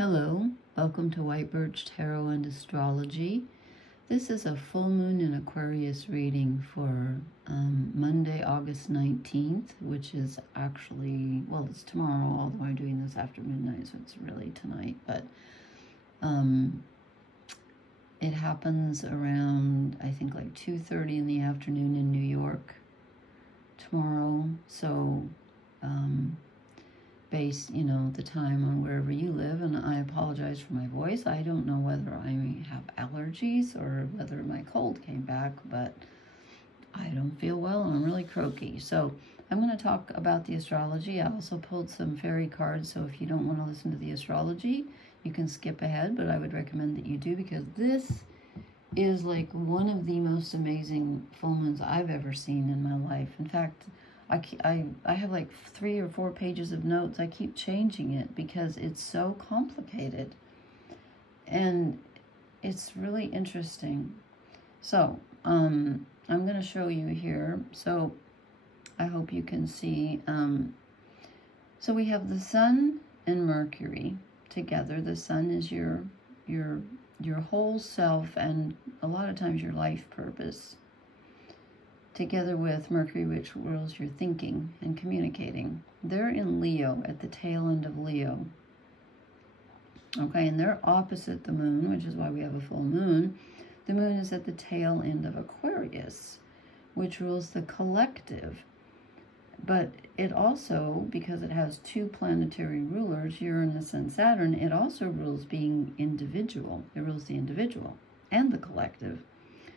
Hello, welcome to White Birch Tarot and Astrology. This is a full moon in Aquarius reading for Monday, August 19th, which is actually, well, it's tomorrow, although I'm doing this after midnight, so it's really tonight, but it happens around, I think, like 2:30 in the afternoon in New York tomorrow, so based, the time on wherever you live. And I apologize for my voice. I don't know whether I have allergies or whether my cold came back, but I don't feel well and I'm really croaky. So I'm going to talk about the astrology. I also pulled some fairy cards, so if you don't want to listen to the astrology, you can skip ahead, but I would recommend that you do, because this is like one of the most amazing full moons I've ever seen in my life. In fact, I have like 3 or 4 pages of notes. I keep changing it because it's so complicated. And it's really interesting. So, I'm going to show you here. So, I hope you can see. So we have the Sun and Mercury together. The Sun is your whole self, and a lot of times your life purpose, together with Mercury, which rules your thinking and communicating. They're in Leo, at the tail end of Leo. Okay, and they're opposite the moon, which is why we have a full moon. The moon is at the tail end of Aquarius, which rules the collective. But it also, because it has 2 planetary rulers, Uranus and Saturn, it also rules being individual. It rules the individual and the collective.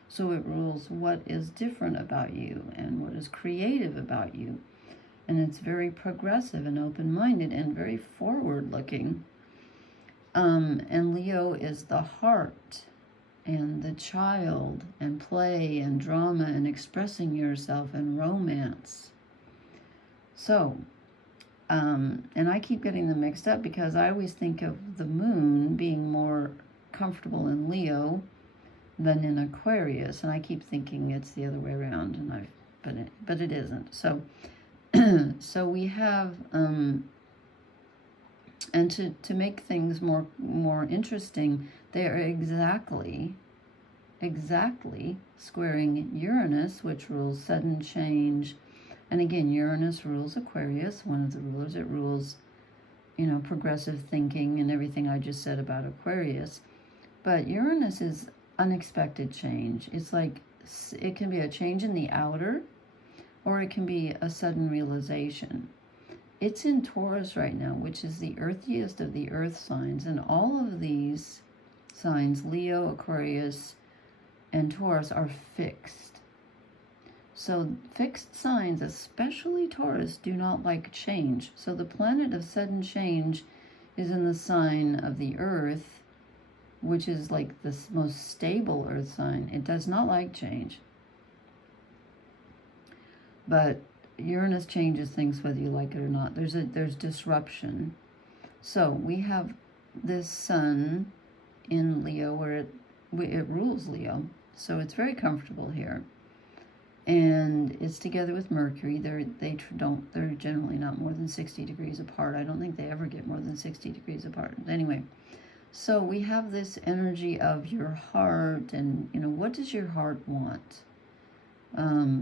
So it rules what is different about you and what is creative about you. And it's very progressive and open-minded and very forward-looking. And Leo is the heart and the child and play and drama and expressing yourself and romance. So, and I keep getting them mixed up because I always think of the moon being more comfortable in Leo than in Aquarius, and I keep thinking it's the other way around, and but it isn't. So, so we have, and to make things more interesting, they are exactly squaring Uranus, which rules sudden change. And again, Uranus rules Aquarius, one of the rulers. It rules, progressive thinking and everything I just said about Aquarius. But Uranus is unexpected change. It's like, it can be a change in the outer, or it can be a sudden realization. It's in Taurus right now, which is the earthiest of the earth signs. And all of these signs, Leo, Aquarius, and Taurus, are fixed. So fixed signs, especially Taurus, do not like change. So the planet of sudden change is in the sign of the earth, which is like the most stable earth sign. It does not like change. But Uranus changes things whether you like it or not. There's disruption. So we have this Sun in Leo, where it rules Leo. So it's very comfortable here. And it's together with Mercury. They're generally not more than 60 degrees apart. I don't think they ever get more than 60 degrees apart. Anyway, so we have this energy of your heart, and what does your heart want?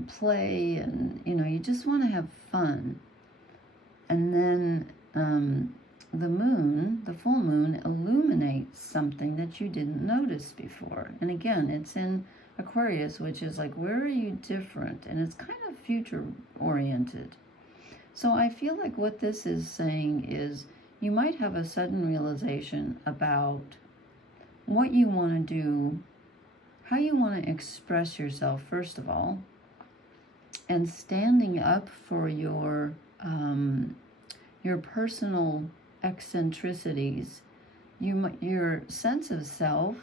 Play, and you just want to have fun. And then the moon, the full moon, illuminates something that you didn't notice before. And again, it's in Aquarius, which is like, where are you different? And it's kind of future oriented. So I feel like what this is saying is, you might have a sudden realization about what you want to do, how you want to express yourself, first of all, and standing up for your personal eccentricities. Your sense of self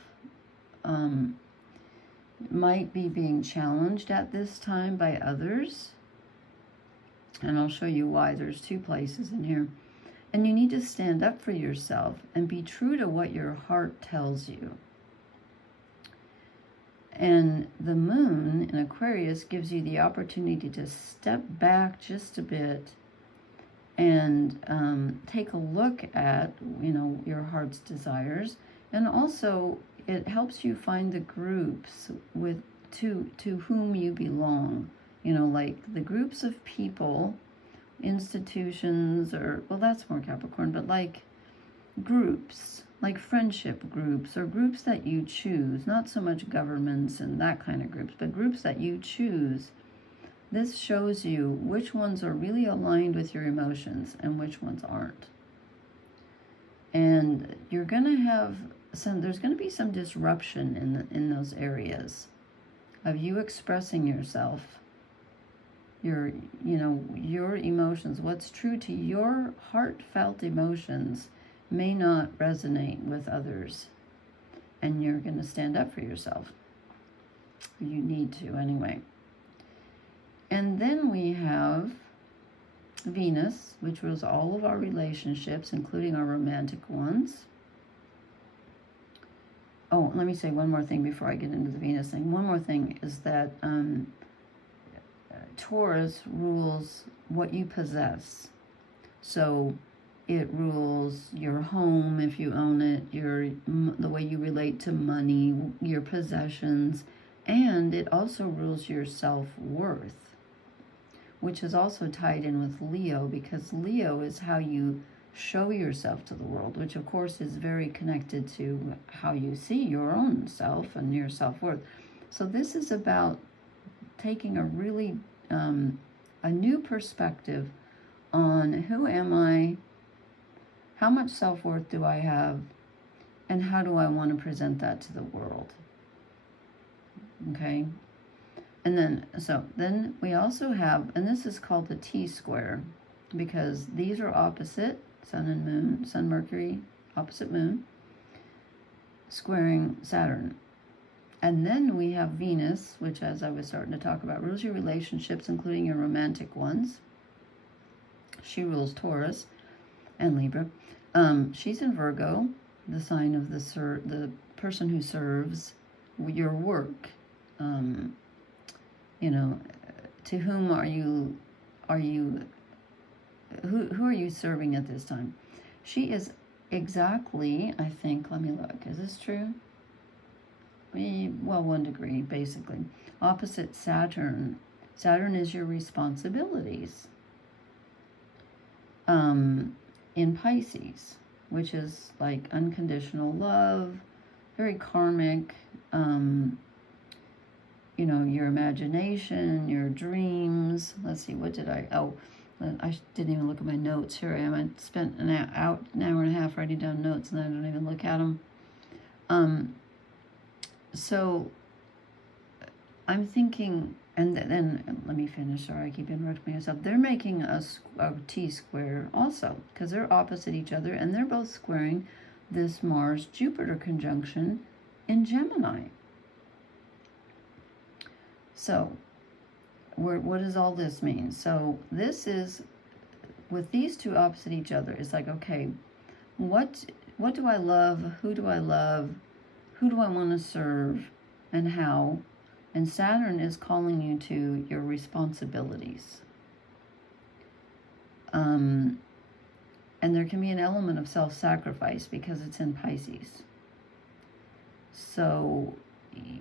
might be being challenged at this time by others. And I'll show you why. There's 2 places in here. And you need to stand up for yourself and be true to what your heart tells you. And the moon in Aquarius gives you the opportunity to step back just a bit and take a look at, your heart's desires. And also, it helps you find the groups to whom you belong. Like the groups of people, institutions, or, well, that's more Capricorn, but like groups, like friendship groups, or groups that you choose, not so much governments and that kind of groups, but groups that you choose. This shows you which ones are really aligned with your emotions and which ones aren't. And you're going to have there's going to be some disruption in those areas of you expressing yourself, your emotions. What's true to your heartfelt emotions may not resonate with others, and you're going to stand up for yourself. You need to anyway. And then we have Venus, which rules all of our relationships, including our romantic ones. Oh, let me say one more thing before I get into the Venus thing. One more thing is that Taurus rules what you possess. So it rules your home if you own it, the way you relate to money, your possessions, and it also rules your self-worth, which is also tied in with Leo, because Leo is how you show yourself to the world, which of course is very connected to how you see your own self and your self-worth. So this is about taking a really a new perspective on who am I, how much self-worth do I have, and how do I want to present that to the world. Okay? And then we also have, and this is called the T-square, because these are opposite, Sun and Moon, Sun, Mercury, opposite Moon, squaring Saturn. And then we have Venus, which, as I was starting to talk about, rules your relationships, including your romantic ones. She rules Taurus and Libra. She's in Virgo, the sign of the person who serves your work. To whom who are you serving at this time? She is exactly, I think, let me look, is this true? Well, 1 degree, basically. Opposite Saturn. Saturn is your responsibilities. In Pisces, which is like unconditional love, very karmic, your imagination, your dreams. Let's see, what did I didn't even look at my notes. Here I am. I spent an hour and a half writing down notes, and I don't even look at them. So I'm thinking, and then let me finish. Sorry, I keep interrupting myself. They're making a T-square also, because they're opposite each other, and they're both squaring this Mars-Jupiter conjunction in Gemini. So, what does all this mean? So this is, with these two opposite each other, it's like, okay, what do I love? Who do I love? Who do I want to serve? And how? And Saturn is calling you to your responsibilities. And there can be an element of self-sacrifice because it's in Pisces. So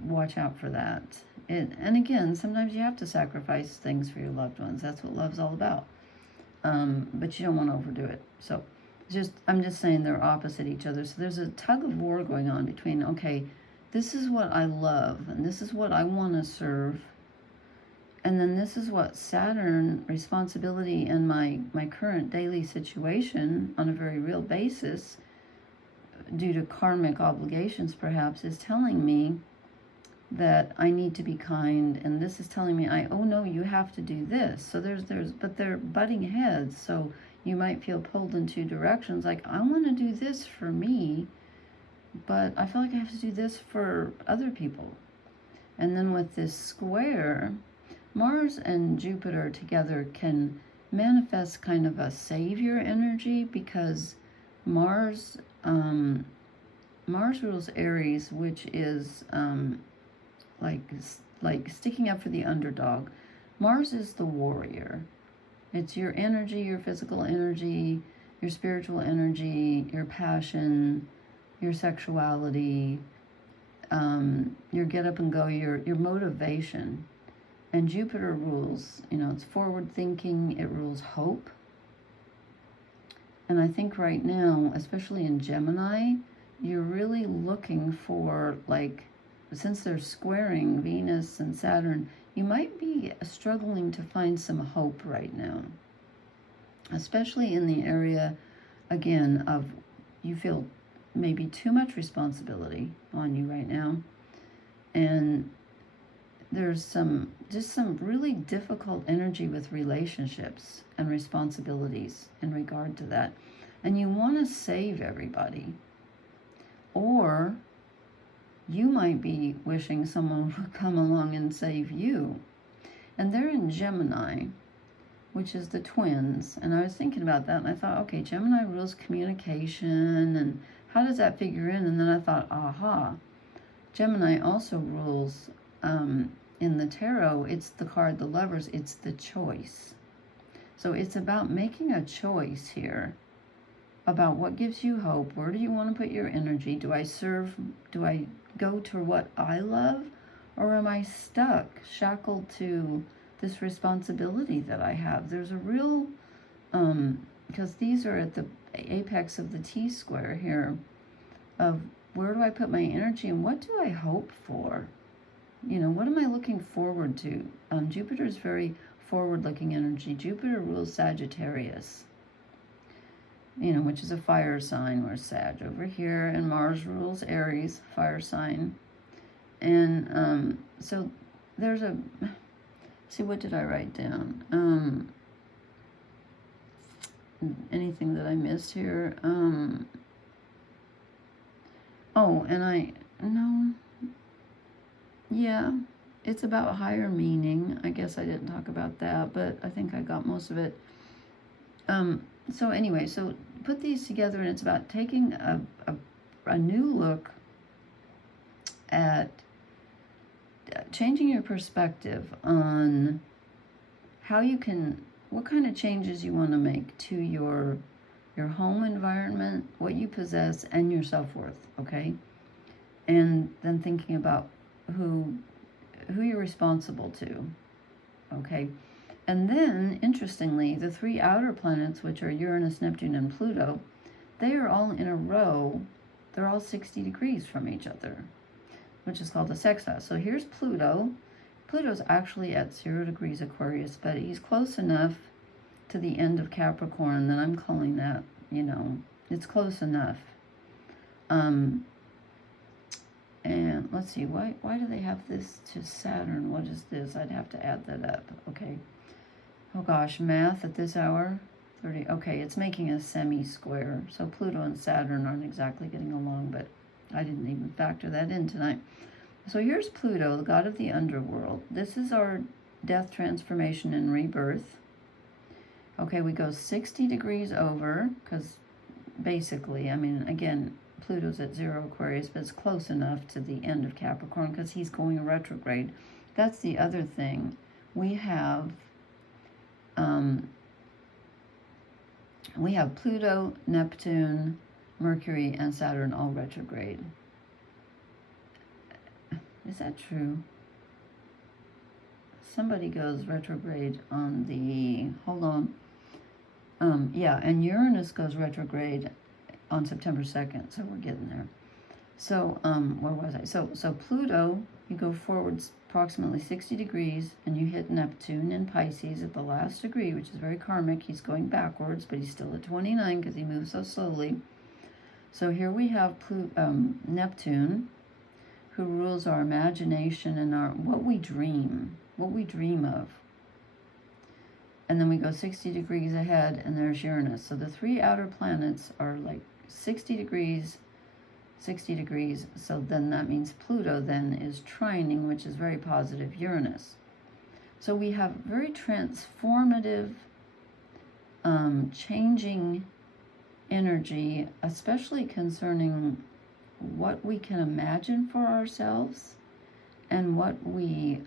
watch out for that. And again, sometimes you have to sacrifice things for your loved ones. That's what love's all about. But you don't want to overdo it. So I'm just saying they're opposite each other. So there's a tug of war going on between, okay, this is what I love, and this is what I want to serve. And then this is what Saturn, responsibility, and my current daily situation on a very real basis, due to karmic obligations perhaps, is telling me that I need to be kind, and this is telling me, oh no, you have to do this. So but they're butting heads, so you might feel pulled in two directions, like, I want to do this for me, but I feel like I have to do this for other people. And then with this square, Mars and Jupiter together can manifest kind of a savior energy, because Mars rules Aries, which is like sticking up for the underdog. Mars is the warrior. It's your energy, your physical energy, your spiritual energy, your passion, your sexuality, your get up and go, your motivation. And Jupiter rules, it's forward thinking, it rules hope. And I think right now, especially in Gemini, you're really looking for, like, since they're squaring Venus and Saturn, you might be struggling to find some hope right now. Especially in the area, again, of you feel maybe too much responsibility on you right now. And there's some really difficult energy with relationships and responsibilities in regard to that. And you want to save everybody. Or you might be wishing someone would come along and save you. And they're in Gemini, which is the twins. And I was thinking about that, and I thought, okay, Gemini rules communication, and how does that figure in? And then I thought, aha, Gemini also rules, in the tarot, it's the card, the Lovers, it's the choice. So it's about making a choice here about what gives you hope. Where do you want to put your energy? Do I go to what I love? Or am I stuck, shackled to this responsibility that I have? There's a real, because these are at the apex of the T-square here, of where do I put my energy and what do I hope for? What am I looking forward to? Jupiter is very forward-looking energy. Jupiter rules Sagittarius, which is a fire sign. Where's Sag? Over here. And Mars rules Aries, fire sign. And so there's see, what did I write down? Anything that I missed here? Yeah, it's about higher meaning. I guess I didn't talk about that, but I think I got most of it. So anyway, so put these together, and it's about taking a new look at changing your perspective on how you can, what kind of changes you want to make to your home environment, what you possess, and your self-worth, okay? And then thinking about who you're responsible to, okay? And then, interestingly, the three outer planets, which are Uranus, Neptune, and Pluto, they are all in a row. They're all 60 degrees from each other, which is called a sextile. So here's Pluto. Pluto's actually at 0 degrees Aquarius, but he's close enough to the end of Capricorn that I'm calling that, it's close enough. And let's see, why do they have this to Saturn? What is this? I'd have to add that up. Okay. Oh gosh, math at this hour. 30. Okay, it's making a semi-square. So Pluto and Saturn aren't exactly getting along, but I didn't even factor that in tonight. So here's Pluto, the god of the underworld. This is our death, transformation, and rebirth. Okay, we go 60 degrees over, because basically, again, Pluto's at 0 Aquarius, but it's close enough to the end of Capricorn because he's going retrograde. That's the other thing. We have Pluto, Neptune, Mercury, and Saturn all retrograde. Is that true? Somebody goes retrograde on the, hold on. Yeah, and Uranus goes retrograde on September 2nd, so we're getting there. So, where was I? So Pluto, you go forwards approximately 60 degrees, and you hit Neptune in Pisces at the last degree, which is very karmic. He's going backwards, but he's still at 29 because he moves so slowly. So here we have Neptune, who rules our imagination and what we dream of. And then we go 60 degrees ahead, and there's Uranus. So the three outer planets are like 60 degrees, 60 degrees. So then that means Pluto then is trining, which is very positive Uranus. So we have very transformative, changing energy, especially concerning what we can imagine for ourselves and what we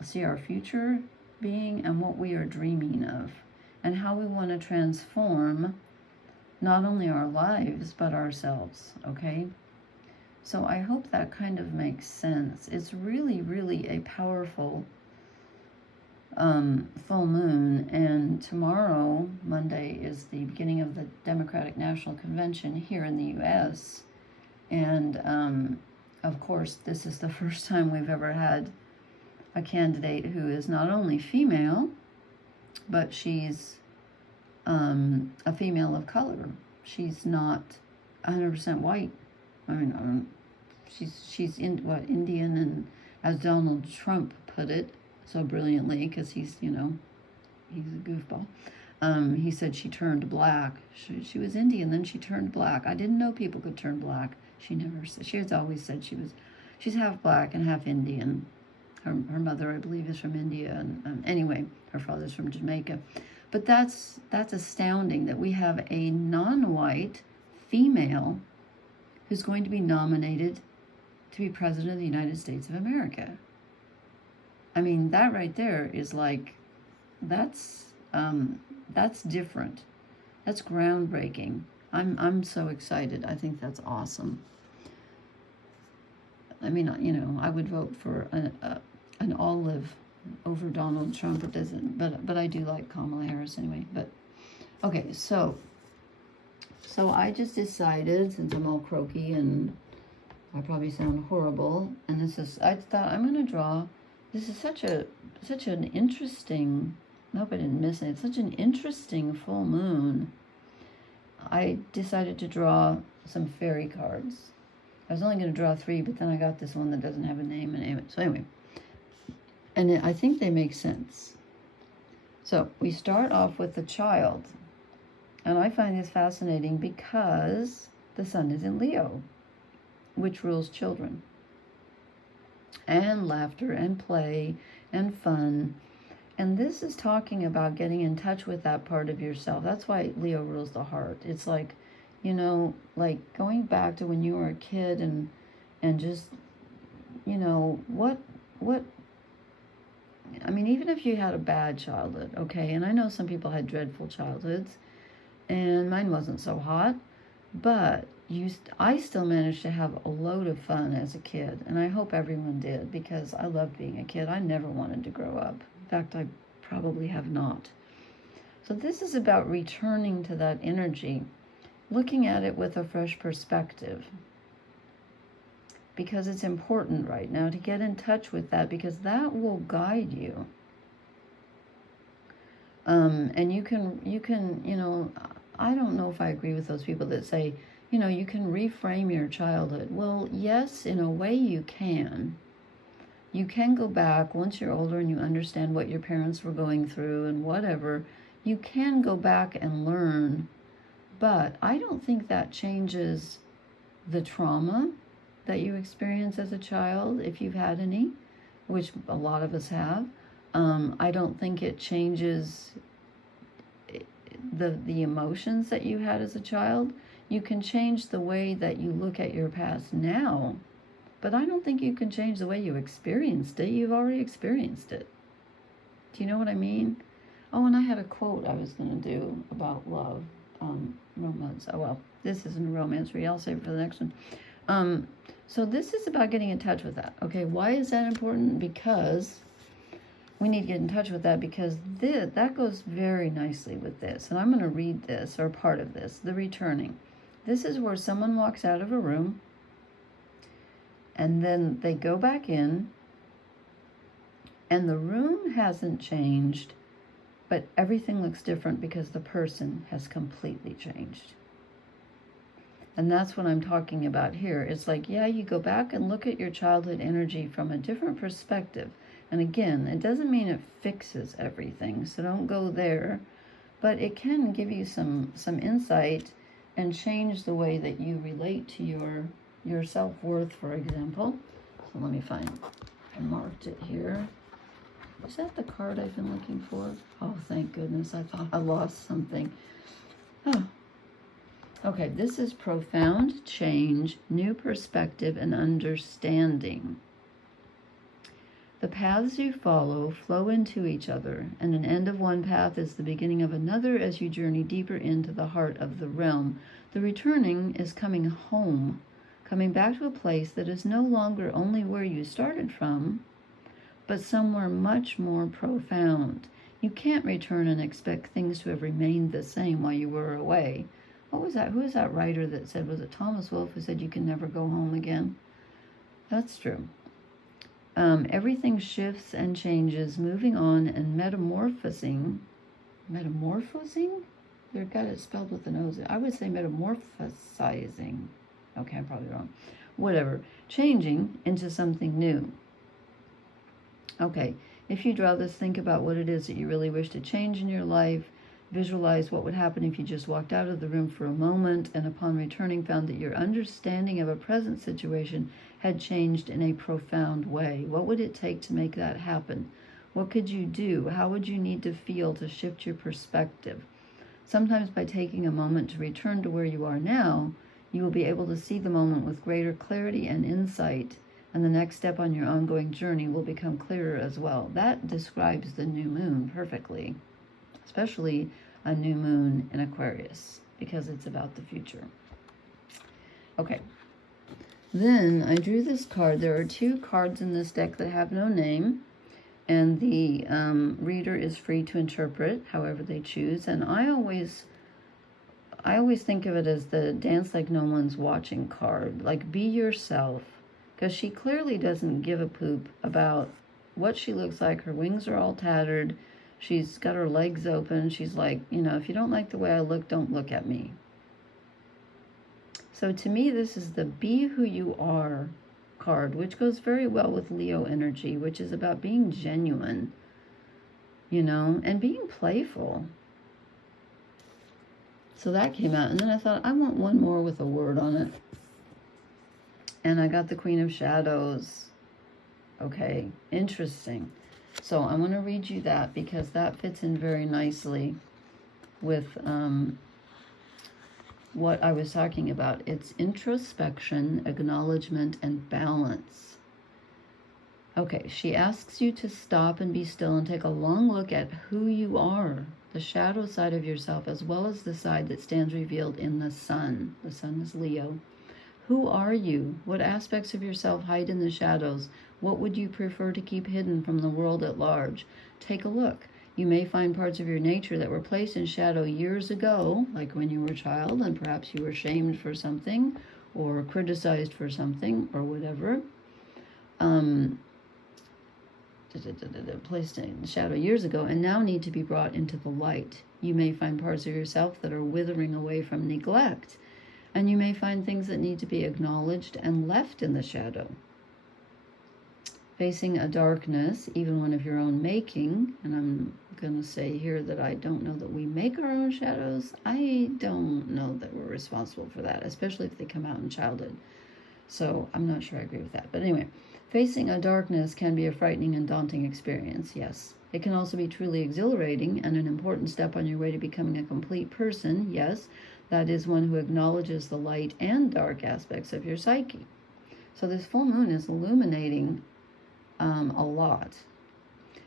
see our future being and what we are dreaming of. and how we want to transform not only our lives, but ourselves, okay? So I hope that kind of makes sense. It's really, really a powerful full moon, and tomorrow, Monday, is the beginning of the Democratic National Convention here in the U.S., and of course, this is the first time we've ever had a candidate who is not only female, but she's a female of color. She's not 100% white. I mean, she's Indian, and as Donald Trump put it so brilliantly, because he's a goofball. He said she turned black. She was Indian, then she turned black. I didn't know people could turn black. She never said. She has always said she's half black and half Indian. Her mother, I believe, is from India, and anyway, her father's from Jamaica. But that's astounding that we have a non-white female who's going to be nominated to be President of the United States of America. I mean, that right there is like, that's different. That's groundbreaking. I'm so excited. I think that's awesome. I mean, I would vote for an olive over Donald Trump. It doesn't, but I do like Kamala Harris anyway. But okay, so I just decided, since I'm all croaky and I probably sound horrible, and I thought I'm gonna draw. This is such an interesting. I hope I didn't miss it. It's such an interesting full moon. I decided to draw some fairy cards. I was only going to draw 3, but then I got this one that doesn't have a name in it. So anyway, and I think they make sense. So we start off with the child. And I find this fascinating because the sun is in Leo, which rules children. And laughter and play and fun. And this is talking about getting in touch with that part of yourself. That's why Leo rules the heart. It's like, like going back to when you were a kid and just, what, I mean, even if you had a bad childhood, okay, and I know some people had dreadful childhoods, and mine wasn't so hot, but I still managed to have a load of fun as a kid, and I hope everyone did, because I loved being a kid. I never wanted to grow up. In fact, I probably have not. So this is about returning to that energy, looking at it with a fresh perspective, because it's important right now to get in touch with that, because that will guide you. And you can, I don't know if I agree with those people that say, you can reframe your childhood. Well, yes, in a way you can. You can go back once you're older and you understand what your parents were going through and whatever. You can go back and learn, but I don't think that changes the trauma that you experience as a child, if you've had any, which a lot of us have. I don't think it changes the emotions that you had as a child. You can change the way that you look at your past now, but I don't think you can change the way you experienced it. You've already experienced it. Do you know what I mean? Oh, and I had a quote I was going to do about love, romance. Oh, well, this isn't a romance read. I'll save it for the next one. So this is about getting in touch with that. Okay, why is that important? Because we need to get in touch with that, because that goes very nicely with this. And I'm going to read this, or part of this, the returning. This is where someone walks out of a room, and then they go back in, and the room hasn't changed, but everything looks different because the person has completely changed. And that's what I'm talking about here. It's like, yeah, you go back and look at your childhood energy from a different perspective. And again, it doesn't mean it fixes everything, so don't go there. But it can give you some insight and change the way that you relate to your self-worth, for example. So let me find, I marked it here. Is that the card I've been looking for? Oh, thank goodness. I thought I lost something. Oh. Okay, this is profound change, new perspective, and understanding. The paths you follow flow into each other, and an end of one path is the beginning of another as you journey deeper into the heart of the realm. The returning is coming home, coming back to a place that is no longer only where you started from, but somewhere much more profound. You can't return and expect things to have remained the same while you were away. What was that? Who was that writer that said, was it Thomas Wolfe, who said you can never go home again? That's true. Everything shifts and changes, moving on and metamorphosing. Metamorphosing? They've got it spelled with an O. I would say metamorphosizing. Okay, I'm probably wrong. Whatever. Changing into something new. Okay, if you draw this, think about what it is that you really wish to change in your life. Visualize what would happen if you just walked out of the room for a moment and upon returning found that your understanding of a present situation had changed in a profound way. What would it take to make that happen? What could you do? How would you need to feel to shift your perspective? Sometimes by taking a moment to return to where you are now, you will be able to see the moment with greater clarity and insight, and the next step on your ongoing journey will become clearer as well. That describes the new moon perfectly, especially a new moon in Aquarius, because it's about the future. Okay. Then I drew this card. There are 2 cards in this deck that have no name, and the reader is free to interpret however they choose. And I always think of it as the dance like no one's watching card. Like, be yourself, because she clearly doesn't give a poop about what she looks like. Her wings are all tattered. She's got her legs open. She's like, if you don't like the way I look, don't look at me. So to me, this is the Be Who You Are card, which goes very well with Leo energy, which is about being genuine, and being playful. So that came out, and then I thought, I want one more with a word on it. And I got the Queen of Shadows. Okay, interesting. So I want to read you that because that fits in very nicely with what I was talking about. It's introspection, acknowledgement, and balance. Okay, she asks you to stop and be still and take a long look at who you are, the shadow side of yourself, as well as the side that stands revealed in the sun. The sun is Leo. Who are you? What aspects of yourself hide in the shadows? What would you prefer to keep hidden from the world at large? Take a look. You may find parts of your nature that were placed in shadow years ago, like when you were a child, and perhaps you were shamed for something, or criticized for something, or whatever. Placed in shadow years ago, and now need to be brought into the light. You may find parts of yourself that are withering away from neglect, and you may find things that need to be acknowledged and left in the shadow. Facing a darkness, even one of your own making, and I'm going to say here that I don't know that we make our own shadows. I don't know that we're responsible for that, especially if they come out in childhood. So I'm not sure I agree with that. But anyway, facing a darkness can be a frightening and daunting experience, yes. It can also be truly exhilarating and an important step on your way to becoming a complete person, yes. That is one who acknowledges the light and dark aspects of your psyche. So this full moon is illuminating a lot.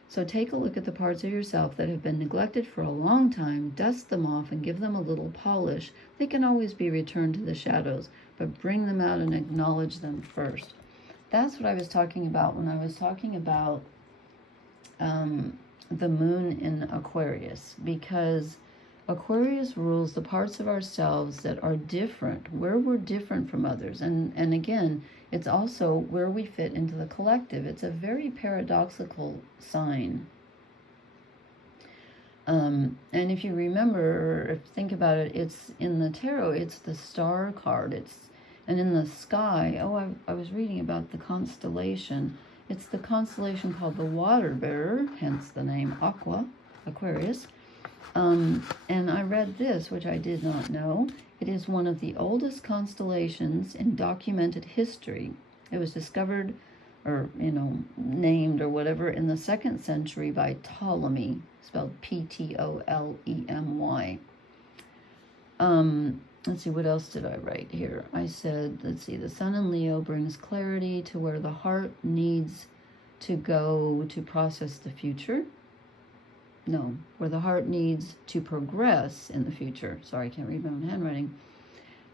So take a look at the parts of yourself that have been neglected for a long time, dust them off and give them a little polish. They can always be returned to the shadows, but bring them out and acknowledge them first. That's what I was talking about when I was talking about the moon in Aquarius, because Aquarius rules the parts of ourselves that are different, where we're different from others. And again, it's also where we fit into the collective. It's a very paradoxical sign. And if you remember, or think about it, it's in the tarot, it's the star card. And in the sky, I was reading about the constellation. It's the constellation called the Water Bearer, hence the name Aquarius. And I read this, which I did not know. It is one of the oldest constellations in documented history. It was discovered, or, named or whatever, in the 2nd century by Ptolemy, spelled Ptolemy. Let's see, what else did I write here? I said, let's see, the sun in Leo brings clarity to where the heart needs to go to process the future. No, where the heart needs to progress in the future. Sorry, I can't read my own handwriting.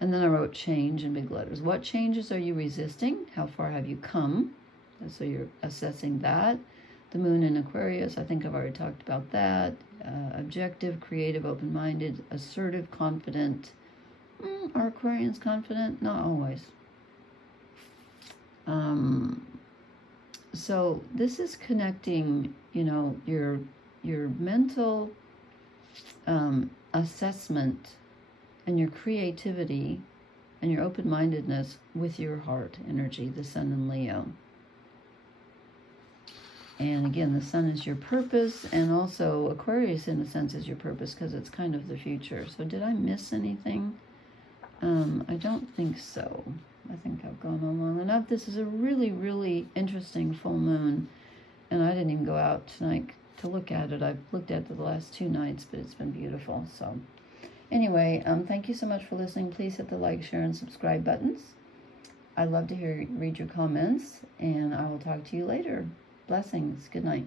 And then I wrote change in big letters. What changes are you resisting? How far have you come? So you're assessing that. The moon in Aquarius, I think I've already talked about that. Objective, creative, open-minded, assertive, confident. Are Aquarians confident? Not always. So this is connecting, your mental assessment and your creativity and your open-mindedness with your heart energy, the Sun in Leo. And again, the Sun is your purpose, and also Aquarius in a sense is your purpose because it's kind of the future. So did I miss anything? I don't think so. I think I've gone on long enough. This is a really, really interesting full moon, and I didn't even go out tonight to look at it. I've looked at it the last 2 nights, but it's been beautiful. So anyway, thank you so much for listening. Please hit the like, share, and subscribe buttons. I love to read your comments, and I will talk to you later. Blessings. Good night.